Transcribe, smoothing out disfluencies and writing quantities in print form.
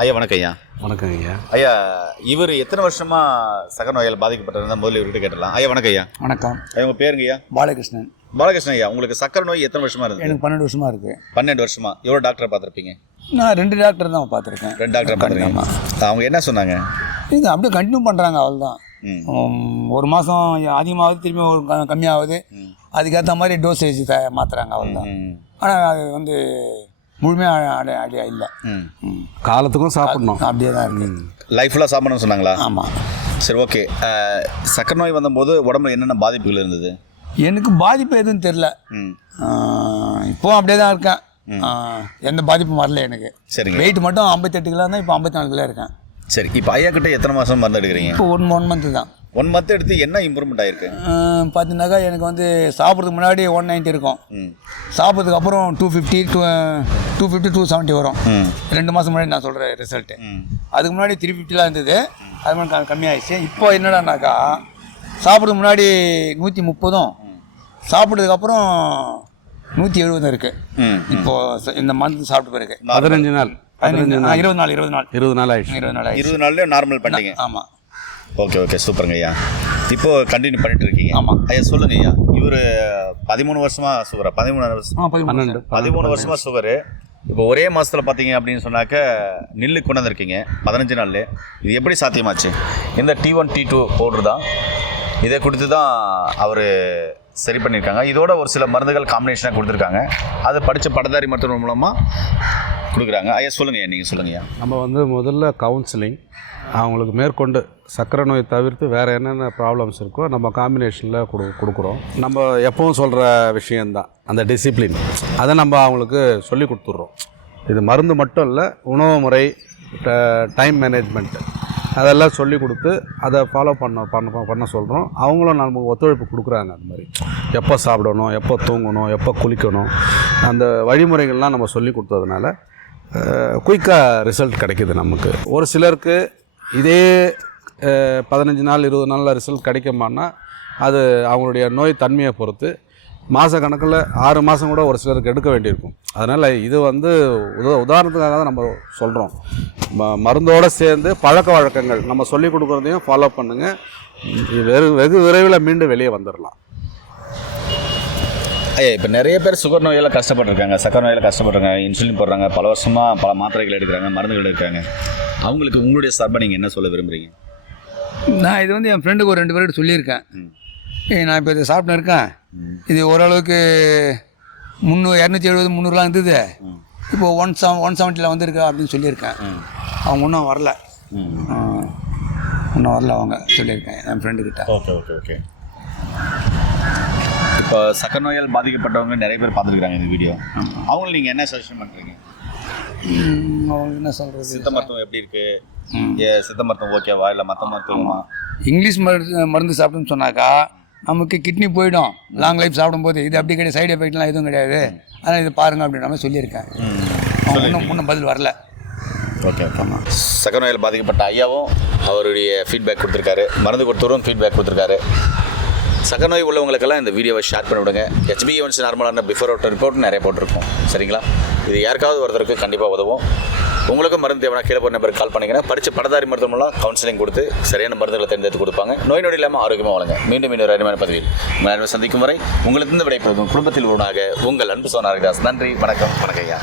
ஐயா வணக்கம் ஐயா. வணக்கம் ஐயா. ஐயா இவர் எத்தனை வருஷமா சக்கரை நோயால் பாதிக்கப்பட்டிருந்தா முதல்ல இவர்கிட்ட கேட்டலாம். ஐயா வணக்கம் ஐயா. வணக்கம். உங்க பேருங்க ஐயா? பாலகிருஷ்ணன். பாலகிருஷ்ணன் ஐயா, உங்களுக்கு சக்கரை நோய் எத்தனை வருஷமா இருக்கு? எனக்கு 12 வருஷமா இருக்கு. 12 வருஷமா. எவ்வளோ டாக்டரை பார்த்துருப்பீங்க? நான் 2 டாக்டர் தான் பார்த்துருக்கேன். 2 டாக்டரை பார்த்துருக்கீங்க. அவங்க என்ன சொன்னாங்க? இது அப்படியே கண்டினியூ பண்ணுறாங்க, அவ்வளோதான். ஒரு மாதம் அதிகமாகுது, திரும்பி ஒரு கம்மியாகுது, அதுக்கேற்ற மாதிரி டோசேஜ் மாற்றுறாங்க, அவ்வளோதான். ஆனால் அது வந்து முழுமையாக ஐடியா இல்லை. காலத்துக்கும் சாப்பிடணும், அப்படியே தான் இருக்கு. லைஃப்லாம் சாப்பிடணும்னு சொன்னாங்களா? ஆமாம். சரி, ஓகே. சக்கரை நோய் வந்தபோது உடம்புல என்னென்ன பாதிப்புகள் இருந்தது? எனக்கு பாதிப்பு எதுவும் தெரில. இப்போ அப்படியே தான் இருக்கேன். எந்த பாதிப்பும் வரல எனக்கு. சரிங்க. வெயிட் மட்டும் 58 கிலோ தான், இப்போ 54 கிலோ இருக்கேன். சரி, இப்போ ஐயா கிட்ட எத்தனை மாதம் மருந்து எடுக்கிறீங்க? இப்போ 1 மந்த்து தான். 1 மந்த் எடுத்து என்ன இம்ப்ரூவ்மெண்ட் ஆயிருக்கு? பார்த்தீங்கன்னாக்கா எனக்கு வந்து சாப்பிட்றதுக்கு முன்னாடி 190 இருக்கும், சாப்பிட்றதுக்கு அப்புறம் 250 270 வரும். 2 மாதம் முன்னாடி நான் சொல்கிறேன் ரிசல்ட்டு. அதுக்கு முன்னாடி 350 இருந்தது, அது மாதிரி கம்மியாகிடுச்சு. இப்போ என்னடானாக்கா சாப்பிட்றதுக்கு முன்னாடி 130, சாப்பிட்றதுக்கப்புறம் 170 இருக்குது. இப்போது இந்த மந்த் சாப்பிட்டு பிறகு 15 நாள் 20 நாள் ஆயிடுச்சு. 20 நாள்ல நார்மல் பண்ணிட்டீங்க? ஆமாம். ஓகே ஓகே, சூப்பருங்க ஐயா. இப்போ கண்டினியூ பண்ணிட்டு இருக்கீங்க? ஆமாம் ஐயா. சொல்லுங்க ஐயா, இவர் 13 வருஷமா சுகரா? 13 வருஷமா சுகரு. இப்போ ஒரே மாதத்தில் பார்த்தீங்க அப்படின்னு சொன்னாக்க நெல்லு கொண்டு வந்திருக்கீங்க 15 நாள்ல. இது எப்படி சாத்தியமாச்சு? இந்த T1 T2 பவுடர் தான், இதை கொடுத்து தான் அவர் சரி பண்ணியிருக்காங்க. இதோட ஒரு சில மருந்துகள் காம்பினேஷனாக கொடுத்துருக்காங்க, அதை படித்த பட்டதாரி மருத்துவம் மூலமாக கொடுக்குறாங்க. ஐயா சொல்லுங்க ஐயா, நீங்கள் சொல்லுங்க ஐயா. நம்ம வந்து முதல்ல கவுன்சிலிங், அவங்களுக்கு மேற்கொண்டு சர்க்கரை நோய் தவிர்த்து வேறு என்னென்ன ப்ராப்ளம்ஸ் இருக்கோ நம்ம காம்பினேஷனில் கொடுக்குறோம். நம்ம எப்பவும் சொல்கிற விஷயந்தான் அந்த டிசிப்ளின், அதை நம்ம அவங்களுக்கு சொல்லி கொடுத்துட்றோம். இது மருந்து மட்டும் இல்லை, உணவு முறை, டைம் மேனேஜ்மெண்ட், அதெல்லாம் சொல்லி கொடுத்து அதை ஃபாலோ பண்ண சொல்கிறோம். அவங்களும் நமக்கு ஒத்துழைப்பு கொடுக்குறாங்க. அந்த மாதிரி எப்போ சாப்பிடணும், எப்போ தூங்கணும், எப்போ குளிக்கணும், அந்த வழிமுறைகள்லாம் நம்ம சொல்லி கொடுத்ததுனால குயிக்காக ரிசல்ட் கிடைக்கிது நமக்கு. ஒரு சிலருக்கு இதே 15 நாள் 20 நாளில் ரிசல்ட் கிடைக்குமான்னா அது அவங்களுடைய நோய் தன்மையை பொறுத்து மாத கணக்கில் 6 மாதம் கூட ஒரு சிலருக்கு எடுக்க வேண்டியிருக்கும். அதனால் இது வந்து உதாரணத்துக்காக தான் நம்ம சொல்கிறோம். மருந்தோடு சேர்ந்து பழக்க வழக்கங்கள் நம்ம சொல்லிக் கொடுக்குறதையும் ஃபாலோ பண்ணுங்கள். வெகு விரைவில் மீண்டும் வெளியே வந்துடலாம். ஐயா, இப்போ நிறைய பேர் சுகர் நோயால் கஷ்டப்பட்டுருக்காங்க, சக்கரை நோயால் கஷ்டப்பட்டுருக்காங்க, இன்சுலின் போடுறாங்க, பல வருஷமாக பல மாத்திரைகள் எடுக்கிறாங்க, மருந்துகள் எடுக்கிறாங்க. அவங்களுக்கு உங்களுடைய சார்பாக நீங்கள் என்ன சொல்ல விரும்புகிறீங்க? நான் இது வந்து என் ஃப்ரெண்டுக்கு ஒரு 2 பேர்கிட்ட சொல்லியிருக்கேன். நான் இப்போ இதை சாப்பிட்டு இருக்கேன், இது ஓரளவுக்கு 270 300 இருந்தது, இப்போது 170 வந்திருக்கா அப்படின்னு சொல்லியிருக்கேன். அவங்க இன்னும் வரல, அவங்க சொல்லியிருக்கேன் என் ஃப்ரெண்டுக்கிட்ட. Okay okay okay. இப்போ சக்கரை நோயால் பாதிக்கப்பட்டவங்க நிறைய பேர் பார்த்துருக்குறாங்க இந்த வீடியோ. அவங்களுக்கு நீங்கள் என்ன சஜஷன் பண்ணுறீங்க? அவங்களுக்கு என்ன சொல்கிறது? சித்த மருத்துவம் எப்படி இருக்குது? சித்த மருத்துவம் ஓகேவா இல்லை மற்ற மருத்துவமா? இங்கிலீஷ் மருந்து சாப்பிட்டுன்னு சொன்னாக்கா நமக்கு கிட்னி போயிடும் லாங் லைஃப் சாப்பிடும்போது. இது அப்படி கிடையாது, சைடு எஃபெக்ட்லாம் எதுவும் கிடையாது. அதனால் இது பாருங்கள் அப்படின்ற மாதிரி சொல்லியிருக்கேன். இன்னும் பதில் வரல. Okay okay. சக்கரை நோயால் பாதிக்கப்பட்ட ஐயாவும் அவருடைய ஃபீட்பேக் கொடுத்துருக்காரு, மருந்து கொடுத்தவரும் ஃபீட்பேக் கொடுத்துருக்காரு. சக்கரை நோய் உள்ளவங்களுக்கெல்லாம் இந்த வீடியோவை ஷேர் பண்ணி விடுங்க. HbA1c நார்மலான பிஃபோர் அவுட்டர் ரிப்போர்ட் நிறைய போட்டிருக்கோம், சரிங்களா? இது யாருக்காவது ஒருத்தருக்கு கண்டிப்பாக உதவும். உங்களுக்கும் மருந்து தேவைன்னா கீழே போகிற நம்பருக்கு கால் பண்ணிங்கன்னா படித்த பட்டதாரி மருத்துவமெல்லாம் கவுன்சிலிங் கொடுத்து சரியான மருந்துகளை தேர்ந்தெடுத்து கொடுப்பாங்க. நோய் நொடி இல்லாமல் ஆரோக்கியமாக வளங்க. மீண்டும் இன்னொரு அருமையான பதிவில் உங்கள் சந்திக்கும் வரை உங்களுக்கு விடைபெறும் குடும்பத்தில் உருவாக உங்கள் அன்பு சோனா ஹரிதாஸ். நன்றி, வணக்கம். வணக்கம் ஐயா.